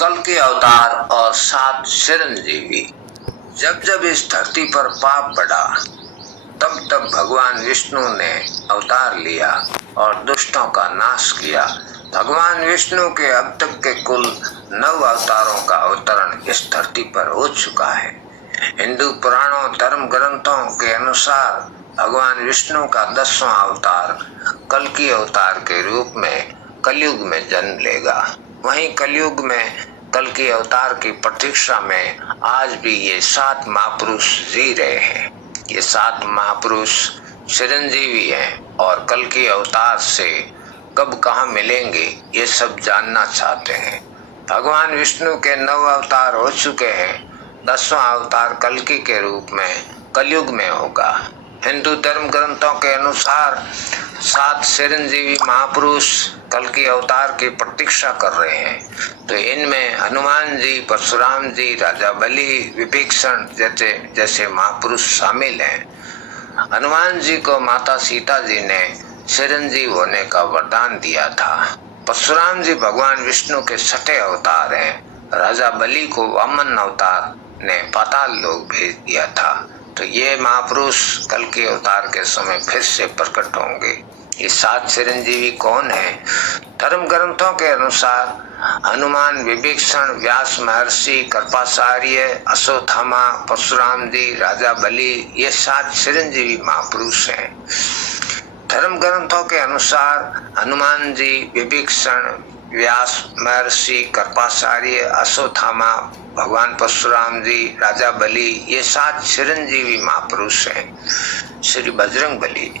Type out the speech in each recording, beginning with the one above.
कल के अवतार और 7 चिरंजीवी। जब जब इस धरती पर पाप बढ़ा तब तब भगवान विष्णु ने अवतार लिया और दुष्टों का नाश किया। भगवान विष्णु के अब तक के कुल 9 अवतारों का अवतरण इस धरती पर हो चुका है। हिंदू पुराणों धर्म ग्रंथों के अनुसार भगवान विष्णु का 10वां अवतार कल्कि अवतार के रूप में कलयुग में जन्म लेगा। वहीं कलयुग में कल्कि अवतार की प्रतीक्षा में आज भी ये 7 महापुरुष जी रहे हैं। ये 7 महापुरुष चिरंजीवी हैं और कल्कि अवतार से कब कहाँ मिलेंगे ये सब जानना चाहते हैं। भगवान विष्णु के 9 अवतार हो चुके हैं। 10वां अवतार कल्कि के रूप में कलयुग में होगा। हिंदू धर्म ग्रंथों के अनुसार 7 चिरंजीवी महापुरुष कल्कि अवतार की प्रतीक्षा कर रहे हैं। तो इनमें हनुमान जी, परशुराम जी, राजा बलि, विभीषण जैसे महापुरुष शामिल हैं। हनुमान जी को माता सीता जी ने चिरंजीव होने का वरदान दिया था। परशुराम जी भगवान विष्णु के 6ठे अवतार हैं। राजा बलि को वामन अवतार ने पाताल लोक भेज दिया था। तो ये महापुरुष कल्कि अवतार के समय फिर से प्रकट होंगे। ये 7 चिरंजीवी कौन है? धर्म ग्रंथों के अनुसार हनुमान, विभीषण, व्यास महर्षि, कृपाचार्य, अश्वत्थामा, परशुराम जी, राजा बलि, ये 7 चिरंजीवी महापुरुष हैं। धर्म ग्रंथों के अनुसार हनुमान जी, विभीषण, व्यास महर्षि, कृपाचार्य, अश्वत्थामा, भगवान परशुराम जी, राजा बलि, ये 7 चिरंजीवी महापुरुष हैं। श्री बजरंग बली।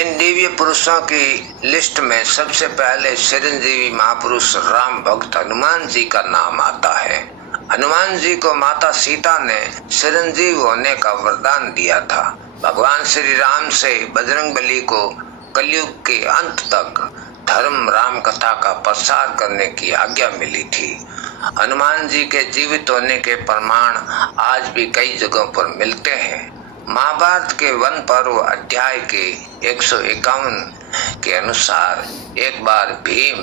इन दिव्य पुरुषों की लिस्ट में सबसे पहले चिरंजीवी महापुरुष राम भक्त हनुमान जी का नाम आता है। हनुमान जी को माता सीता ने चिरंजीव होने का वरदान दिया था। भगवान श्री राम से बजरंग बली को कलयुग के अंत तक धर्म राम कथा का प्रसार करने की आज्ञा मिली थी। हनुमान जी के जीवित होने के प्रमाण आज भी कई जगहों पर मिलते हैं। महाभारत के वन पर्व अध्याय के 151 के अनुसार एक बार भीम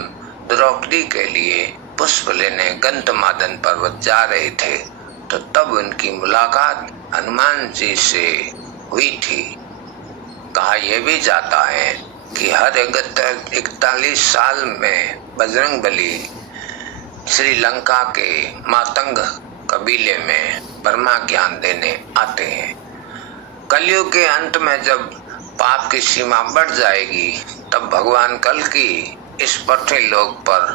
द्रौपदी के लिए पुष्प लेने गंधमादन पर्वत जा रहे थे, तो तब उनकी मुलाकात हनुमान जी से हुई थी। कहा यह भी जाता है कि हर 41 साल में बजरंग बली श्रीलंका के मातंग कबीले में ब्रह्मा ज्ञान देने आते हैं। कलयुग के अंत में जब पाप की सीमा बढ़ जाएगी तब भगवान कल्कि इस पृथ्वी लोक पर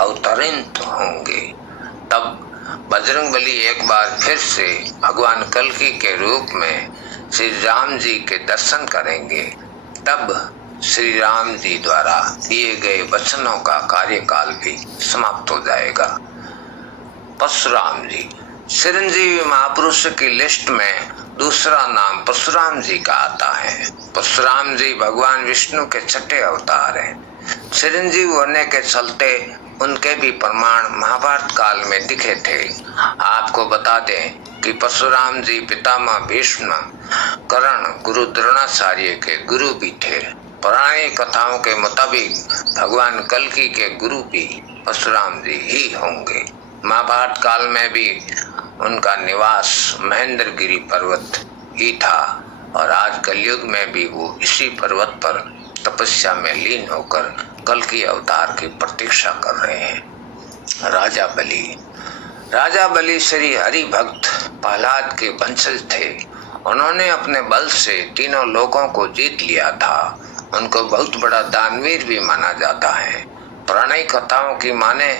अवतरित होंगे। तब बजरंग बली एक बार फिर से भगवान कल्कि के रूप में श्री राम जी के दर्शन करेंगे। तब श्री राम जी द्वारा दिए गए वचनों का कार्यकाल भी समाप्त हो जाएगा। परशुराम जी। चिरंजीवी महापुरुष की लिस्ट में दूसरा नाम परशुराम जी का आता है। परशुराम जी भगवान विष्णु के 6ठे अवतार हैं। चिरंजीव होने के चलते उनके भी प्रमाण महाभारत काल में दिखे थे। आपको बता दें कि परशुराम जी पितामह भीष्म, कर्ण, गुरु द्रोणाचार्य के गुरु भी थे। पौराणिक कथाओं के मुताबिक भगवान कल्कि के गुरु भी परशुराम जी ही होंगे। महाभारत काल में भी उनका निवास महेंद्रगिरी पर्वत ही था और आज कलयुग में भी वो इसी पर्वत पर तपस्या में लीन होकर कल्कि अवतार की प्रतीक्षा कर रहे हैं। राजा बलि। राजा बलि श्री हरि भक्त प्रहलाद के वंशज थे। उन्होंने अपने बल से तीनों लोकों को जीत लिया था। उनको बहुत बड़ा दानवीर भी माना जाता है। पुरानी कथाओं की माने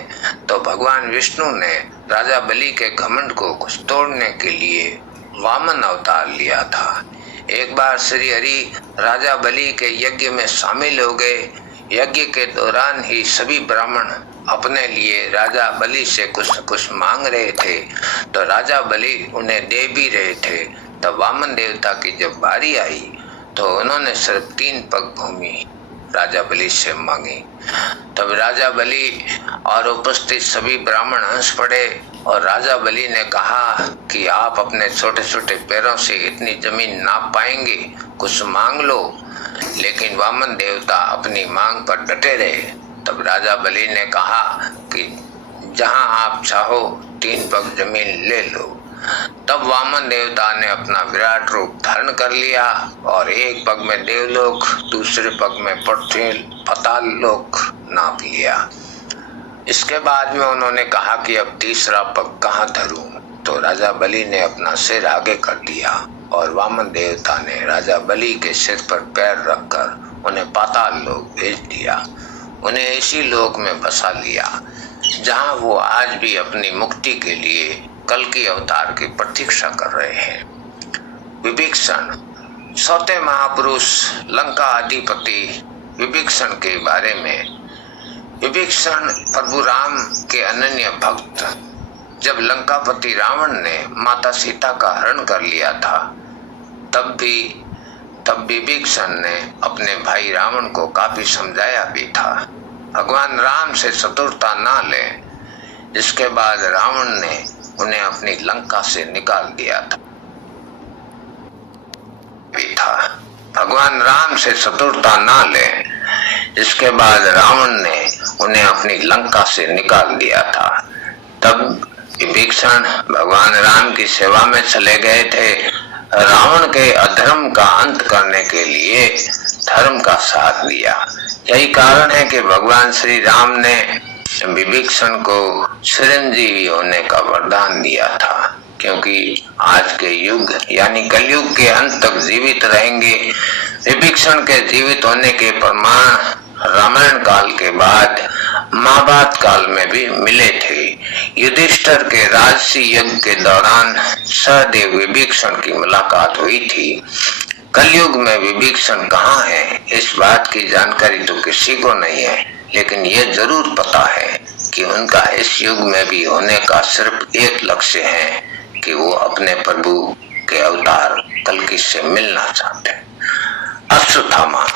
तो भगवान विष्णु ने राजा बलि के घमंड को तोड़ने के लिए वामन अवतार लिया था। एक बार श्री हरि राजा बलि के यज्ञ में शामिल हो गए। यज्ञ के दौरान ही सभी ब्राह्मण अपने लिए राजा बलि से कुछ न कुछ मांग रहे थे, तो राजा बलि उन्हें दे भी रहे थे। तब वामन देवता की जब बारी आई तो उन्होंने सिर्फ 3 पग भूमि राजा बलि से मांगी। तब राजा बलि और उपस्थित सभी ब्राह्मण हंस पड़े और राजा बलि ने कहा कि आप अपने छोटे छोटे पैरों से इतनी जमीन नाप पाएंगे, कुछ मांग लो। लेकिन वामन देवता अपनी मांग पर डटे रहे। तब राजा बलि ने कहा कि जहां आप चाहो 3 पग जमीन ले लो। तब वामन देवता ने अपना विराट रूप धारण कर लिया और एक पग में देवलोक, दूसरे पग में पाताल लोक नाप लिया। इसके बाद में उन्होंने कहा कि अब तीसरा पग कहाँ धरूं? तो राजा बलि ने अपना सिर आगे कर दिया और वामन देवता ने राजा बलि के सिर पर पैर रखकर उन्हें पाताल लोक भेज दिया। उन्हें इसी लोक में बसा लिया जहां वो आज भी अपनी मुक्ति के लिए कल की अवतार की प्रतीक्षा कर रहे हैं। विभीषण, सौते महापुरुष लंका अधिपति विभीषण के बारे में। विभीषण प्रभु राम के अनन्य भक्त। जब लंकापति रावण ने माता सीता का हरण कर लिया था, तब विभीषण ने अपने भाई रावण को काफी समझाया भी था। भगवान राम से चतुरता ना ले। इसके बाद रावण ने उन्हें अपनी लंका से निकाल दिया था। भगवान राम से चतुरता ना ले। इसके बाद रावण ने उन्हें अपनी लंका से निकाल दिया था। तब विभीषण भगवान राम की सेवा में चले गए थे, रावण के अधर्म का अंत करने के लिए धर्म का साथ दिया। यही कारण है कि भगवान श्री राम ने विभीषण को चिरंजीवी होने का वरदान दिया था, क्योंकि आज के युग यानी कलयुग के अंत तक जीवित रहेंगे। विभीषण के जीवित होने के प्रमाण रामायण काल के बाद महाभारत काल में भी मिले थे। युधिष्ठिर के राजसी यज्ञ के दौरान सहदेव विभीषण की मुलाकात हुई थी। कलयुग में विभीषण कहाँ है, इस बात की जानकारी तो किसी को नहीं है, लेकिन यह जरूर पता है कि उनका इस युग में भी होने का सिर्फ एक लक्ष्य है कि वो अपने प्रभु के अवतार कल्कि से मिलना चाहते हैं। अश्वत्थामा,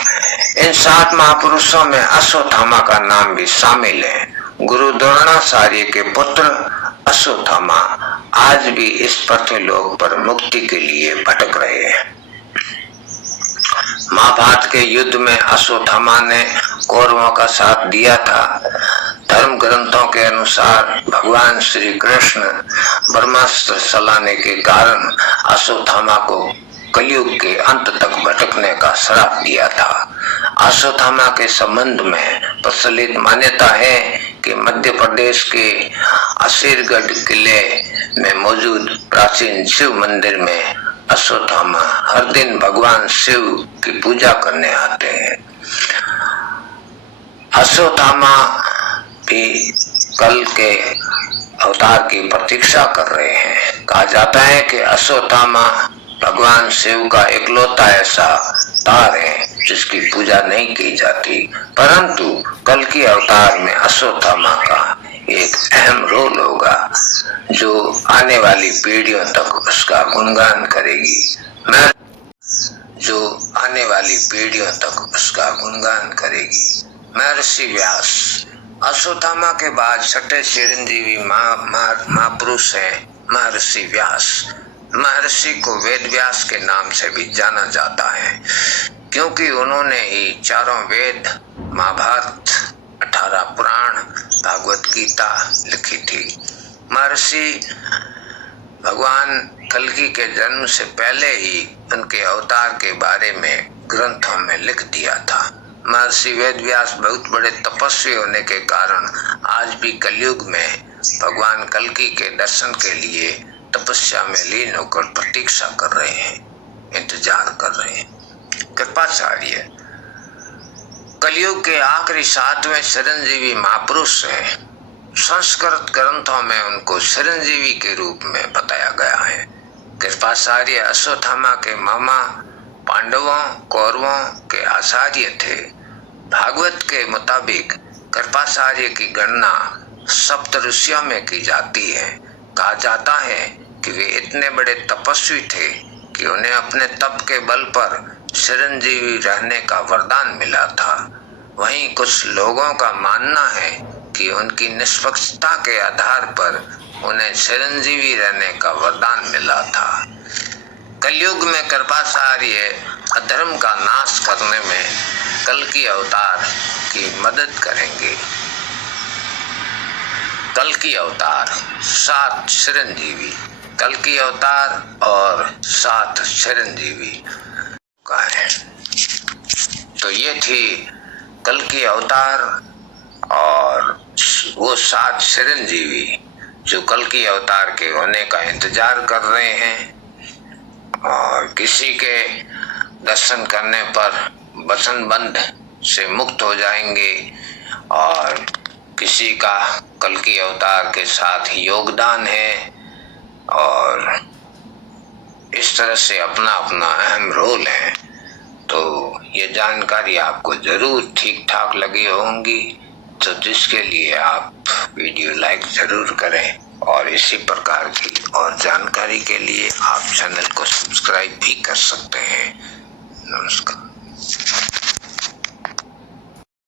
इन 7 महापुरुषों में अश्वत्थामा का नाम भी शामिल है। गुरु द्रोणाचार्य के पुत्र अश्वत्थामा आज भी इस पृथ्वीलोक पर मुक्ति के लिए भटक रहे हैं। महाभारत के युद्ध में अश्वत्थामा ने कौरवों का साथ दिया था। धर्म ग्रंथों के अनुसार भगवान श्री कृष्ण ब्रह्मास्त्र चलाने के कारण अश्वत्थामा को कलयुग के अंत तक भटकने का श्राप दिया था। अश्वत्थामा के संबंध में प्रचलित मान्यता है कि मध्य प्रदेश के असीरगढ़ किले में मौजूद प्राचीन शिव मंदिर में अश्वत्थामा हर दिन भगवान शिव की पूजा करने आते हैं। अश्वत्थामा भी कल के अवतार की प्रतीक्षा कर रहे हैं। कहा जाता है कि अश्वत्थामा भगवान शिव का इकलौता ऐसा तार है जिसकी पूजा नहीं की जाती, परंतु कल की अवतार में अश्वत्थामा का एक अहम रोल होगा जो आने वाली पीढ़ियों तक उसका गुणगान करेगी। महर्षि व्यास, अश्वत्थामा के बाद छठे चिरंजीवी महापुरुष हैं महर्षि व्यास। महर्षि को वेद व्यास के नाम से भी जाना जाता है, क्योंकि उन्होंने ही 4 वेद, महाभारत, 18 पुराण, भागवत गीता लिखी थी। महर्षि भगवान कल्कि के जन्म से पहले ही उनके अवतार के बारे में ग्रंथों में लिख दिया था। महर्षि वेद व्यास बहुत बड़े तपस्वी होने के कारण आज भी कलयुग में भगवान कल्कि के दर्शन के लिए तपस्या में लीन होकर प्रतीक्षा कर रहे हैं, इंतजार कर रहे हैं। कृपाचार्य कलयुग के आखिरी 7वें चिरंजीवी महापुरुष हैं। संस्कृत ग्रंथों में उनको चिरंजीवी के रूप में बताया गया है। कृपाचार्य अश्वत्थामा के मामा पांडवों कौरवों के आचार्य थे। भागवत के मुताबिक कृपाचार्य की गणना सप्त ऋषियों में की जाती है। कहा जाता है कि वे इतने बड़े तपस्वी थे कि उन्हें अपने तप के बल पर चिरंजीवी रहने का वरदान मिला था। वहीं कुछ लोगों का मानना है कि उनकी निष्पक्षता के आधार पर उन्हें चिरंजीवी रहने का वरदान मिला था। कलयुग में कृपाचार्य अधर्म का नाश करने में कल्कि अवतार की मदद करेंगे। कल्कि अवतार, 7 चिरंजीवी, कल्कि अवतार और 7 चिरंजीवी का है। तो ये थी कल्कि अवतार और वो 7 चिरंजीवी जो कल्कि अवतार के होने का इंतजार कर रहे हैं और किसी के दर्शन करने पर वचन बंध से मुक्त हो जाएंगे और किसी का कल्कि अवतार के साथ योगदान है और इस तरह से अपना अपना अहम रोल है। तो ये जानकारी आपको जरूर ठीक ठाक लगी होंगी, तो जिसके लिए आप वीडियो लाइक जरूर करें और इसी प्रकार की और जानकारी के लिए आप चैनल को सब्सक्राइब भी कर सकते हैं। नमस्कार।